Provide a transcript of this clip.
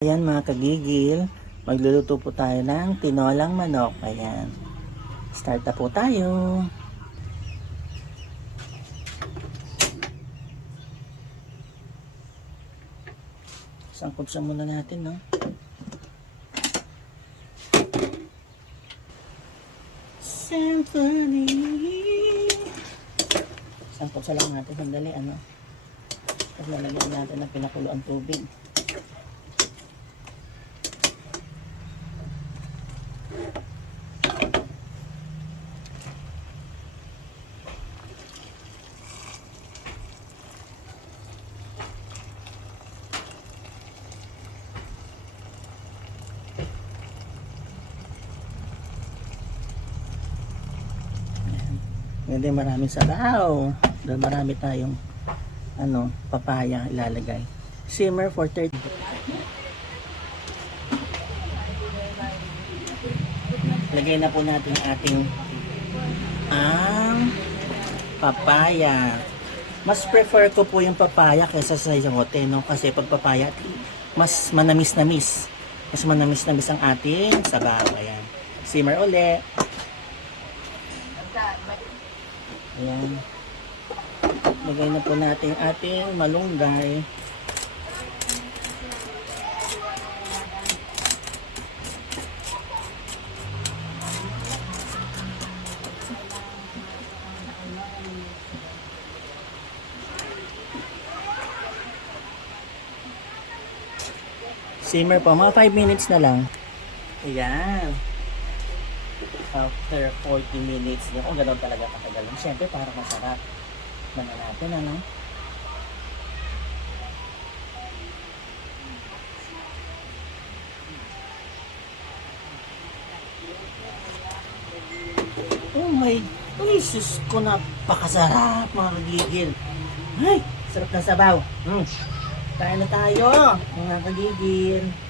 Ayan mga kagigil, magluluto po tayo ng tinolang manok. Ayan. Start na po tayo. Sangkot siya muna natin, no? Symphony. Sangkot siya lang natin sandali, ano? Tapos lalagyan natin ng pinakulo ang tubig. Hindi maraming sabaw. Dahil marami tayong ano, papaya ilalagay. Simmer for 30. Lagay na po natin ang ating ang papaya. Mas prefer ko po yung papaya kaysa sa yote, no? Kasi pag papaya, mas manamis-namis. Mas manamis-namis ang ating sabaw. Ayan. Simmer uli. Ayan. Lagay na po natin ating malunggay. Simmer po, mga 5 minutes na lang. Ayan. After 40 minutes, yun, kung gano'n talaga katagal. Siyempre, para masarap. Mana natin, ano? Oh my, ay, sus ko, napakasarap, mga kagigil. Ay, sarap na sabaw. Hmm. Kaya na tayo, mga kagigil.